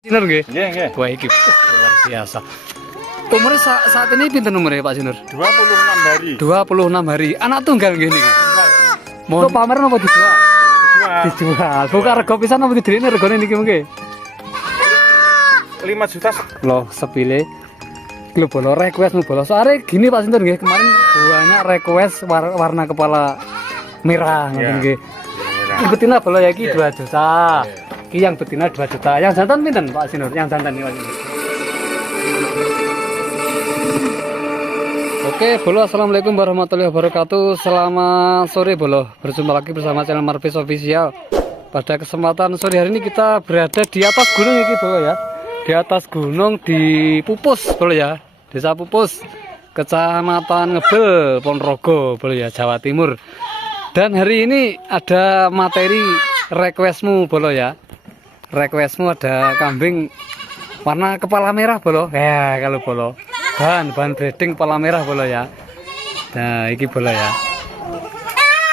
Sinur nggih? Nggih, nggih. Wah iki luar biasa. Umurnya saat ini pinten umurnya Pak Sinur? 26 hari. 26 hari. Anak tunggal nggih niki. Mohon pameran apa dijual? Dijual. Dijual. Buka rego pisan apa didirine regane niki mengke? 5 juta. Loh, sepile. Lho bolo request mu bolo. Soale gini Pak Sinur nggih, kemarin banyak request warna kepala merah ngoten nggih. Iki betina bolo ya iki 2 juta. Iki yang betina 2 juta. Yang jantan pinten Pak Sinur? Yang jantan iki Pak Sinur. Oke, Bolo, assalamualaikum warahmatullahi wabarakatuh. Selamat sore, Bolo. Berjumpa lagi bersama channel Marvis Official. Pada kesempatan sore hari ini kita berada di atas gunung ini, Bolo ya. Di atas gunung di Pupus, Bolo ya. Desa Pupus, Kecamatan Ngebel, Ponorogo, Bolo ya, Jawa Timur. Dan hari ini ada materi requestmu, Bolo ya. Requestmu ada kambing warna kepala merah, Bolo. Ya, kalau Bolo. Bahan breeding kepala merah Bolo ya. Nah, iki Bolo ya.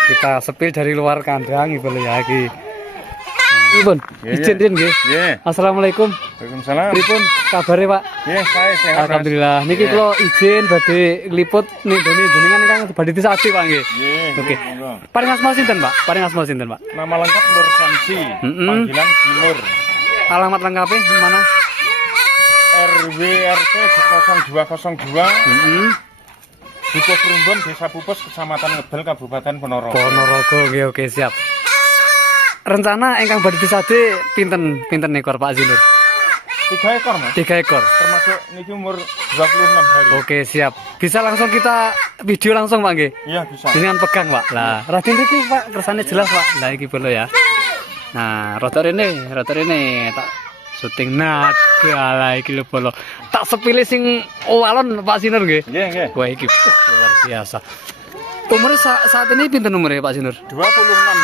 Kita sepil dari luar kandang iki Bolo ya iki. Pripun? Izin nggih. Nggih. Assalamualaikum. Waalaikumsalam. Pripun kabare, Pak? Nggih, saya sehat. Alhamdulillah. Niki kula izin badhe ngliput ning gone jenengan Kang badhe disati Pak nggih. Nggih. Oke. Paring asma sinten, Pak? Paring asma sinten, Pak? Nama lengkap Nur Samsi. Panggilan Nur. Alamat lengkapnya mana? RW RT 0202. Dukuh Krumbon, Desa Pupus, Kecamatan Ngebel, Kabupaten Ponorogo. Ponorogo, oke siap. Rencana ingkang badhe disade pinten ekor Pak Sinur? 3 ekor, Mas. 3 ekor. Termasuk niki umur 26 hari. Oke, siap. Bisa langsung kita video langsung, Pak nggih? Iya, bisa. Dengan pegang, Pak. Lah, Raden iki, Pak, kersane jelas, Pak. Lah iki Bolo ya. Nah, rotor ini tak syuting naga iki lho Bolo. Tak sepilih sing walon Pak Sinur nggih. Nggih, nggih. Wah, iki luar biasa. Umurnya saat ini pinten umurnya Pak Sinur? 26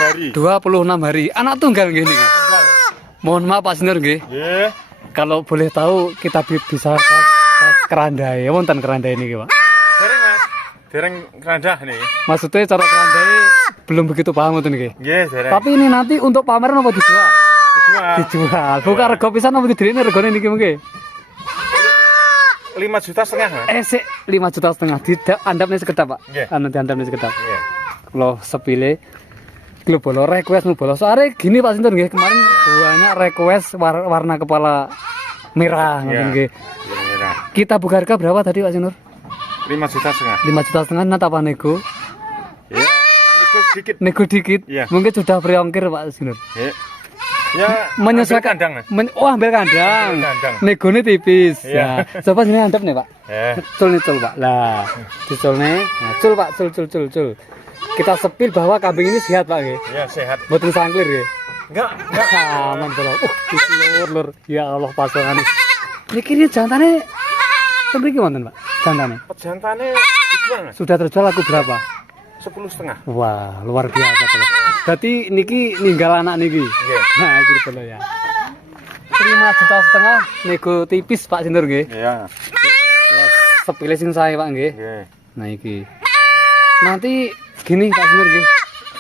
hari. 26 hari. Anak tunggal nggih niki. Mohon maaf Pak Sinur nggih. Nggih. Kalau boleh tahu kita bisa kerandai, wonten kerandai niki, Pak. Dereng, Mas. Dereng kerandah nih. Maksudnya cara kerandai belum begitu paham ngoten niki. Nggih, dereng. Tapi ini nanti untuk pameran apa dijual? Dijual. Dijual. Buka rego pisan apa didirine regane niki mengke? 5,5 juta, Mas. Sik 5,5 juta. Andapne sekedap, Pak. Nggih. Anu diandapne sekedap. Nggih. Lo sepile Lho Bolo requestmu Bolo. Soalnya gini Pak Sintur nggih, kemarin banyak request warna kepala merah ngoten nggih. Merah. Kita buka harga berapa tadi Pak Sintur? 5,5 juta. 5,5 juta nanti apa nego? Ya, nego sedikit. Nego dikit. Iya. Mungkin sudah priongkir Pak Sintur. Ya, Menyesuaikan kandang, Mas. ambil kandang. Ambil kandang. Negone tipis. Iya. Ya. Coba sini handap nih, Pak. Eh, Cul Pak. Lah, dicul nih. Nah, cul Pak, cul. Kita sepil bahwa kambing ini sehat Pak nggih. ya sehat. Mboten sangklir nggih. Enggak. Aman Bolo. Lur. Ya Allah pasangan. Niki ini jantane mriki wonten, Pak. Jantane. Pejantane dijual, Mas. Sudah terjual laku berapa? 10,5. Wah, luar biasa Bolo. Berarti niki ninggal anak niki. Nggih. Nah, iki Bolo ya. 5,5 juta nego tipis Pak Sinur nggih. Iya. Sepilih sing saya Pak nggih. Nggih. Nah iki. Nanti gini Pak Sinur nggih.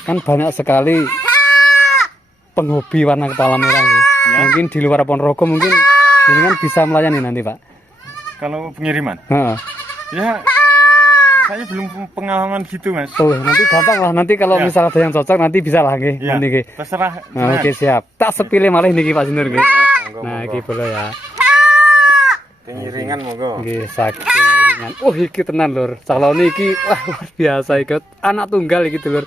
Kan banyak sekali penghobi warna kepala merah nggih. Ya. Mungkin di luar Ponorogo mungkin ini kan bisa melayani nanti Pak. Kalau pengiriman, Heeh. ya saya belum pengalaman gitu, Mas. Oh, nanti gampang lah. Nanti kalau Ya. misal ada yang cocok nanti bisa lah nggih. Ya, Nanti nggih. terserah. Nah, oke siap. Tak sepilih malah niki Pak Sinur nggih. Nah, iki Bolo ya. Pengiringan monggo. Nggih, saking ringan. Oh, iki tenan lur. Calon iki wah luar biasa iki. Anak tunggal iki lur.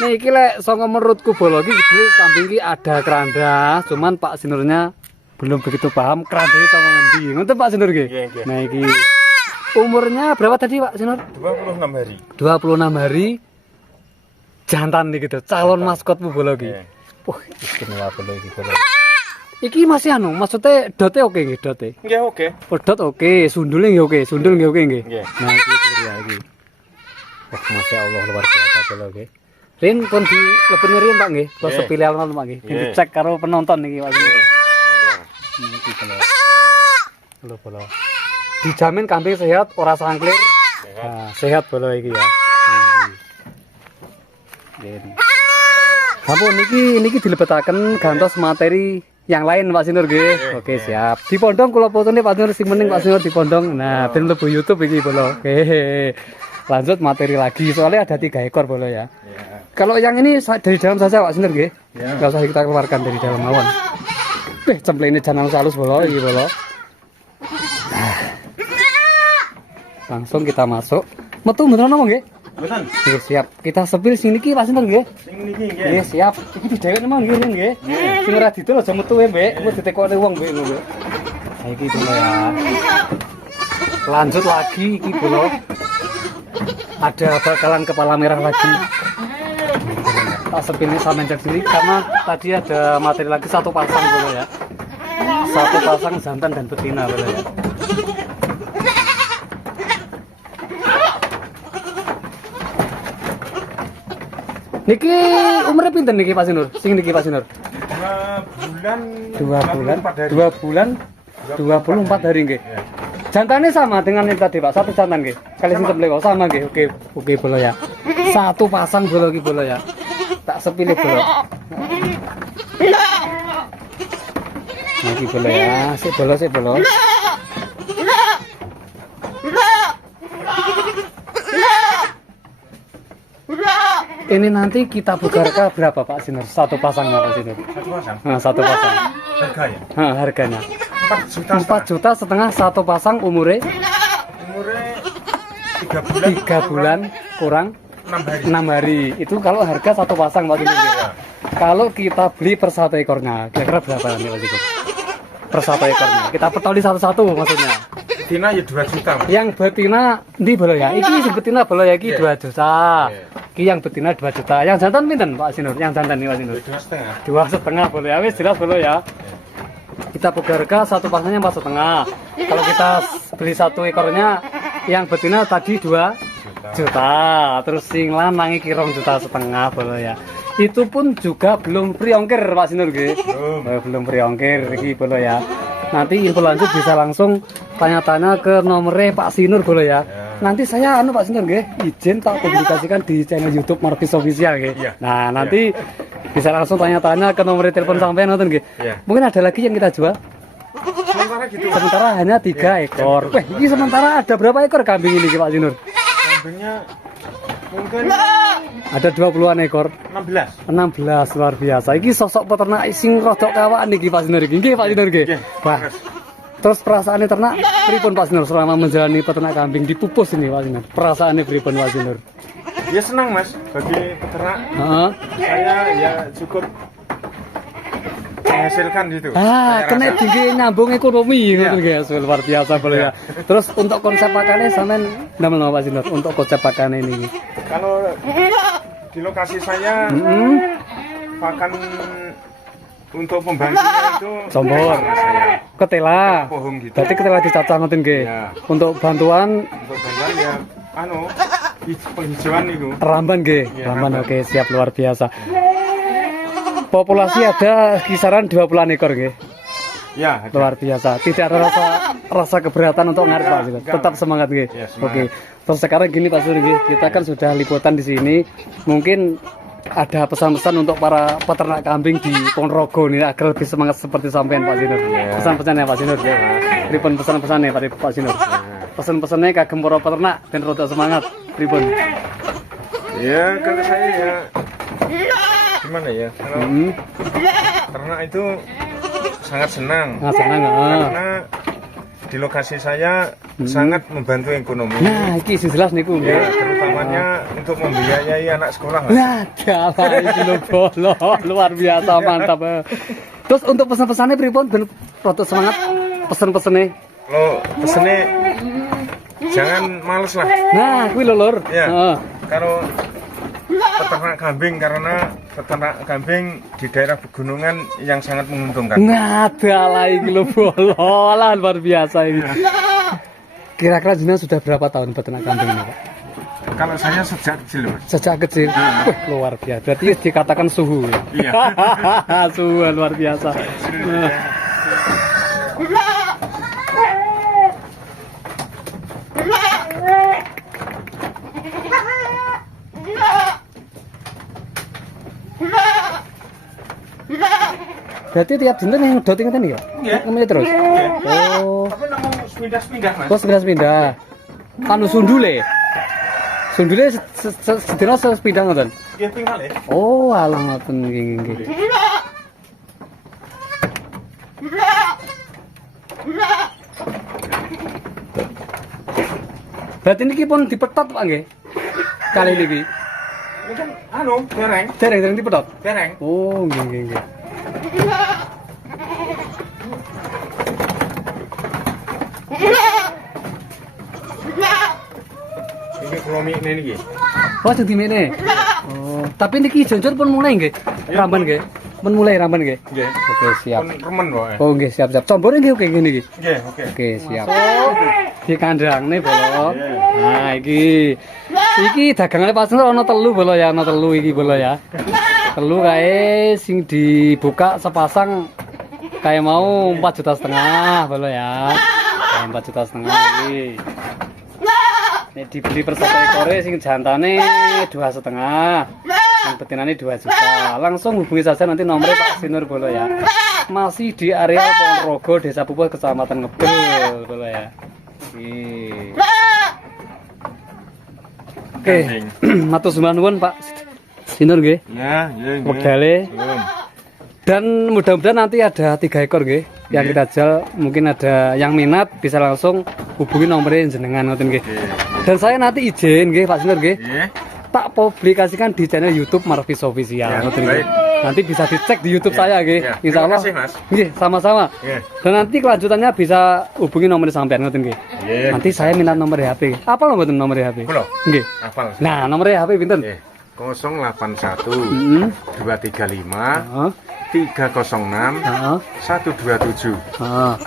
Nah, iki lek saka menurutku Bolo iki dulu kambing iki ada keranda, cuman Pak Sinurnya belum begitu paham kerandanya sama ngendi. Ngoten Pak Sinur nggih. Nggih, nggih. Nah, iki umurnya berapa tadi Pak Sinur? 26 hari. 26 hari. Jantan nih gitu. Calon maskotmu Bolo iki. Nggih. Wah, istimewa Bolo iki Bolo. Iki masih anu, maksudnya dote oke nggih, dote. Nggih, oke. Pedot oke, sundulnya nggih oke, sundul nggih oke nggih. Nggih. Nah iki ya iki. Wah, Masya Allah luar biasa Bolo nggih. Rin pun di lebene rin Pak nggih, kula Nggih. sepilih alon Pak nggih. Nggih. Dicek karo penonton niki Pak. Monggo. Niki Bolo. Bolo. Dijamin kambing sehat, ora sangklir. Sehat. Nah, sehat Bolo iki ya. Nah, iki. Nggih. Sampun niki dilebetaken gantos materi yang lain Pak Sinur nggih. Oke, siap. Di pondong kula fotone Pak Sinur sing mending Pak Sinur di pondong. Nah, ben mlebu YouTube iki bolo. Oke. Lanjut materi lagi. Soalnya ada 3 ekor bolo ya. Kalau yang ini dari dalam saja Pak Sinur nggih. Enggak usah kita keluarkan dari dalam mawon. Cemplene jangan halus bolo iki bolo. Nah. Langsung kita masuk. Metu beneran apa nggih? Betul. Oke, siap. Kita sepil sing niki Pak Sinur nggih. Sing niki Nggih, siap. Iki didhewek memang nggih nggih. Sing ora didol aja metu ya, Mbak. Wis ditekokne wong Mbak ngono. Nah, iki dulu ya. Lanjut lagi iki dulu. Ada bakalan kepala merah lagi. Tak sepilnya sama jak sini karena tadi ada materi lagi 1 pasang dulu ya. 1 pasang jantan dan betina dulu ya. Niki umurnya pinten niki Pak Sinur? Sing niki Pak Sinur? 2 bulan. 2 bulan 24 hari nggih. Jantannya sama dengan yang tadi Pak, 1 jantan nggih. Kali sing sebelah sama nggih. Oke bolo ya. 1 pasang bolo iki bolo ya. Tak sepilih bolo. Nah, iki bolo ya. Sik bolo. Ini nanti kita buka berapa Pak Sinur? 1 pasangnya Pak Sinur? 1 pasang. Nah, 1 pasang. Harganya? Harganya 4 juta. 4 juta setengah 1 pasang umurnya 3 bulan kurang 6 hari. 6 hari. Itu kalau harga 1 pasang Pak Sinur. Ya. Kalau kita beli per 1 ekornya, kira-kira berapa nih Pak Sinur? Per 1 ekornya. Kita petoli satu-satu maksudnya. Betina ya 2 juta. Mas. Yang betina ndi bolo ya? Iki sing betina bolo ya iki 2 juta. Iki yang betina 2 juta. Yang jantan pinten Pak Sinur? Yang jantan nih Pak Sinur? 2,5 bolo ya. Wis jelas bolo ya. Kita buka harga 1 pasangnya 4,5. Kalau kita beli 1 ekornya yang betina tadi 2 juta. Terus sing lanang iki 2,5 juta bolo ya. Itu pun juga belum free ongkir Pak Sinur nggih. Belum free ongkir iki bolo ya. Nanti info lanjut bisa langsung tanya-tanya ke nomornya Pak Sinur bolo ya. Nanti saya Pak Sinur nggih, izin tak publikasikan di channel YouTube Marvis Official nggih. Nah, nanti bisa langsung tanya-tanya ke nomor telepon sampean ngoten nggih. Mungkin ada lagi yang kita jual. Sementara gitu. Sementara hanya 3 ekor. Wah, ini sementara ada berapa ekor kambing ini Pak Sinur? Kambingnya mungkin Ada 20-an ekor. 16 luar biasa. Iki sosok peternak sing rodok kawakan niki Pak Sinur iki. Nggih Pak Sinur nggih. Wah. Terus perasaannya ternak pripun Pak Sinur selama menjalani peternak kambing di Pupus ini Pak Sinur? Perasaannya pripun Pak Sinur? dia senang Mas bagi peternak. Saya ya cukup menghasilkan gitu. Kena tinggi nyambung ekonomi gitu guys, luar biasa boleh ya. Terus untuk konsep pakannya sampean ndamel napa Pak Sinur untuk konsep pakannya ini? Kalau di lokasi saya pakan untuk pembantunya itu sombor, ketela, pohon gitu. berarti ketela dicacah ngoten nggih. Ya. Untuk bantuan Ya penghijauan itu. ramban nggih, Ya, ramban oke siap luar biasa. Populasi ada kisaran 20-an ekor nggih. Ya, ada. Luar biasa. Tidak ada rasa keberatan untuk ngarit Pak Sinur. Tetap semangat nggih. Ya, semangat. Oke. Terus sekarang gini Pak Sinur nggih, kita kan sudah liputan di sini. Mungkin ada pesan-pesan untuk para peternak kambing di Ponorogo nih agar lebih semangat seperti sampean Pak Sinur. Pesan-pesannya Pak Sinur. Pripun pesan-pesannya Pak Sinur? Pesan-pesannya kagem para peternak dan roda semangat. Pripun? Ya, kalau saya ya gimana ya? Kalau ternak itu sangat senang. Nah, senang Karena di lokasi saya sangat membantu ekonomi. Nah, iki sing jelas niku nggih. Ya, terutamanya untuk membiayai anak sekolah. Mas. Nah, dalah iki lho bolo, luar biasa mantap. Terus untuk pesan-pesannya pripun ben roda semangat pesen-pesene? Lo pesennya jangan males lah. Nah, kuwi lho Lur. Ya. Kalau peternak kambing karena peternak kambing di daerah pegunungan yang sangat menguntungkan. Nah, dalah iki lho bolo, lah luar biasa ini. Kira-kira jenengan sudah berapa tahun peternak kambing ini, Pak? Kalau saya sejak kecil, Mas. Sejak kecil. Luar biasa. Berarti dikatakan suhu ya. Iya. Suhu luar biasa. Berarti tiap dinten yang ngedot ngeten ya? Iya. Ngemil terus. Nggih. Oh. Tapi namung sepindah-sepindah, Mas. Terus pindah-pindah. Anu sundule. Sundule sedina sepindah ngoten. Nggih ping kalih. Oh, alah ngoten nggih. Berarti niki pun dipetot Pak nggih. Kali niki. Ini kan anu, dereng. Dereng dipetot. Dereng. Oh, nggih. Iki kula mikne niki. Oh, jadi mene. Oh, tapi niki jonjor pun mulai nggih. Ramban nggih. Pun mulai ramban nggih. Nggih. Oke, siap. Pun remen wae. Oh, nggih, siap. Combore nggih oke ngene iki. Nggih, oke. Oke, siap. Di kandangne bolo. Nah, iki dagangane pas ana telu bolo ya, ana telu iki bolo ya. Telu kae sing dibuka sepasang kayak mau 4,5 juta bolo ya. Kayak 4,5 juta iki. Nek dibeli per satu ekore sing jantane 2,5. Yang betinane 2 juta. Langsung hubungi saja nanti nomornya Pak Sinur bolo ya. Masih di area Ponorogo, Desa Pupus, Kecamatan Ngebel bolo ya. Oke. Matur nuwun Pak Sinur nggih. Ya, nggih. Wedale. Belum. Dan mudah-mudahan nanti ada 3 ekor nggih yang kita jual. Mungkin ada yang minat bisa langsung hubungi nomornya jenengan ngoten nggih. Dan saya nanti izin nggih Pak Sinur nggih. Nggih. Tak publikasikan di channel YouTube Marvis Official. Ya, ngoten nggih. baik. Nanti bisa dicek di YouTube Ya, saya nggih. ya. Insya Allah. Terima kasih, Mas. Nggih, sama-sama. Nggih. Dan nanti kelanjutannya bisa hubungi nomor sampean ngoten nggih. Nggih. Nanti saya minta nomor HP. Apa lho mboten nomor HP? Kula. Nggih. Hafal. Nah, nomor HP pinten? Nggih. 081 Heeh. 235 Heeh. 306 Heeh. 127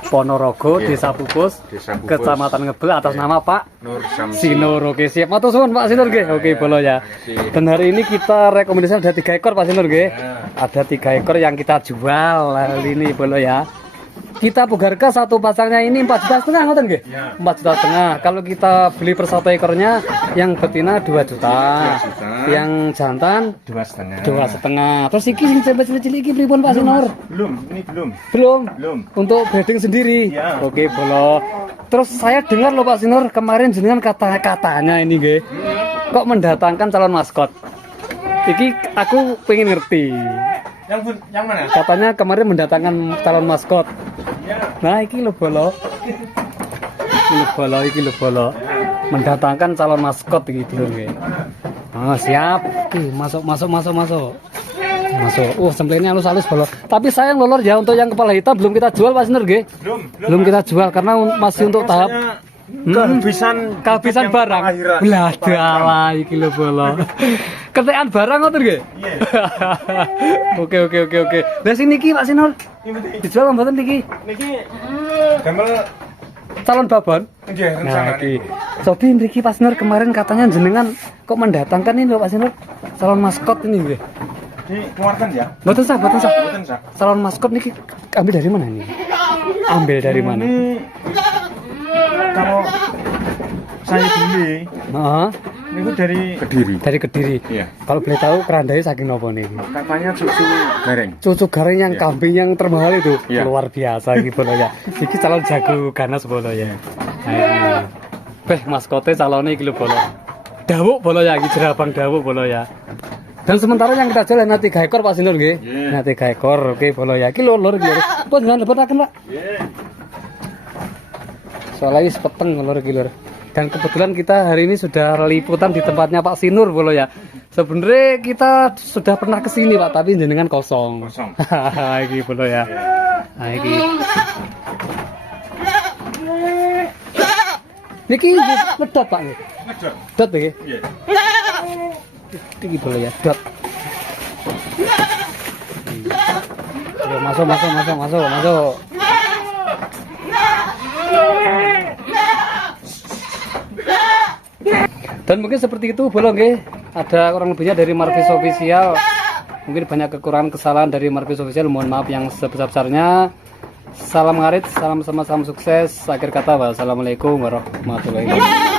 Ponorogo, Iya. Desa Pupus, Desa Pupus. Kecamatan Ngebel atas Iya. nama Pak Nur Samsi. Sinur. Oke, siap. Matur suwun Pak Sinur nggih. Oke, bolo ya. Terima kasih. Dan hari ini kita rekomendasi ada 3 ekor Pak Sinur nggih. Ya. Ada 3 ekor yang kita jual hari ini bolo ya. Kita pugarga satu pasangnya ini 4,5 juta ngoten nggih? Ya. 4,5 juta. Kalau kita beli per satu ekornya yang betina 2 juta. 2 juta. Yang jantan 2,5. 2,5. Terus iki sing cilik-cilik iki pripun Pak Sinur? Belum, ini belum. Belum. Belum. Untuk breeding sendiri. Ya. Oke, bolo. Terus saya dengar loh Pak Sinur kemarin jenengan katanya ini nggih. Kok mendatangkan calon maskot? Iki aku pengen ngerti. Yang mana? Katanya kemarin mendatangkan calon maskot. Ya. Nah, iki lho bolo. Iki lho bolo. Mendatangkan calon maskot iki lho nggih. Ah, siap. Masuk. Masuk. Semplennya halus-halus bolo. Tapi sayang lolor ya untuk yang kepala hitam belum kita jual Pak Sinur nggih. Belum kita jual karena masih untuk tahap kehabisan barang. Belah dalah iki lho bolo. Ketekan barang ngoten nggih? Iya. Oke. Lah sing niki Pak Sinur dijual mboten niki? Niki damel Calon babon. nggih Nah, rencana iki. Sobi mriki Pak Sinur kemarin katanya jenengan kok mendatangkan ini lho Pak Sinur calon maskot ini nggih. dikeluarkan ya. Mboten sah. Betul, Sah. Calon maskot niki ambil dari mana ini? Ambil dari mana? Ini kalau saya beli Heeh. itu dari Kediri. Dari Kediri. Iya. Kalau boleh tahu kerandanya saking nopo niki? Katanya susu goreng. Cucu gareng yang Iya. kambing yang termahal itu Iya. luar biasa gitu loh ya. Iki calon jago ganas bolo ya. Nah, ini. Beh maskote calonnya iki lho bolo. Dawuk bolo ya, iki jerabang dawuk bolo ya. Dan sementara yang kita jual nanti 3 ekor Pak Sinur nggih. Iya. Nah 3 ekor, oke bolo ya. Iki lur iki lur. Kok jangan lebetaken Pak? Nggih. Soalnya sepeteng lur iki lur. Dan kebetulan kita hari ini sudah liputan di tempatnya Pak Sinur bolo ya. Sebenarnya kita sudah pernah ke sini Pak, tapi jenengan kosong. Kosong. Iki bolo ya. Nah iki. Niki medot Pak nggih. Ngedot. Dot nggih. Nggih. Iki bolo ya, dot. Ayo masuk. Dan mungkin seperti itu bolo nggih. Ada kurang lebihnya dari Marvis Official. Mungkin banyak kekurangan kesalahan dari Marvis Official. Mohon maaf yang sebesar-besarnya. Salam ngarit, salam sama-sama sukses. Akhir kata, wassalamualaikum warahmatullahi wabarakatuh.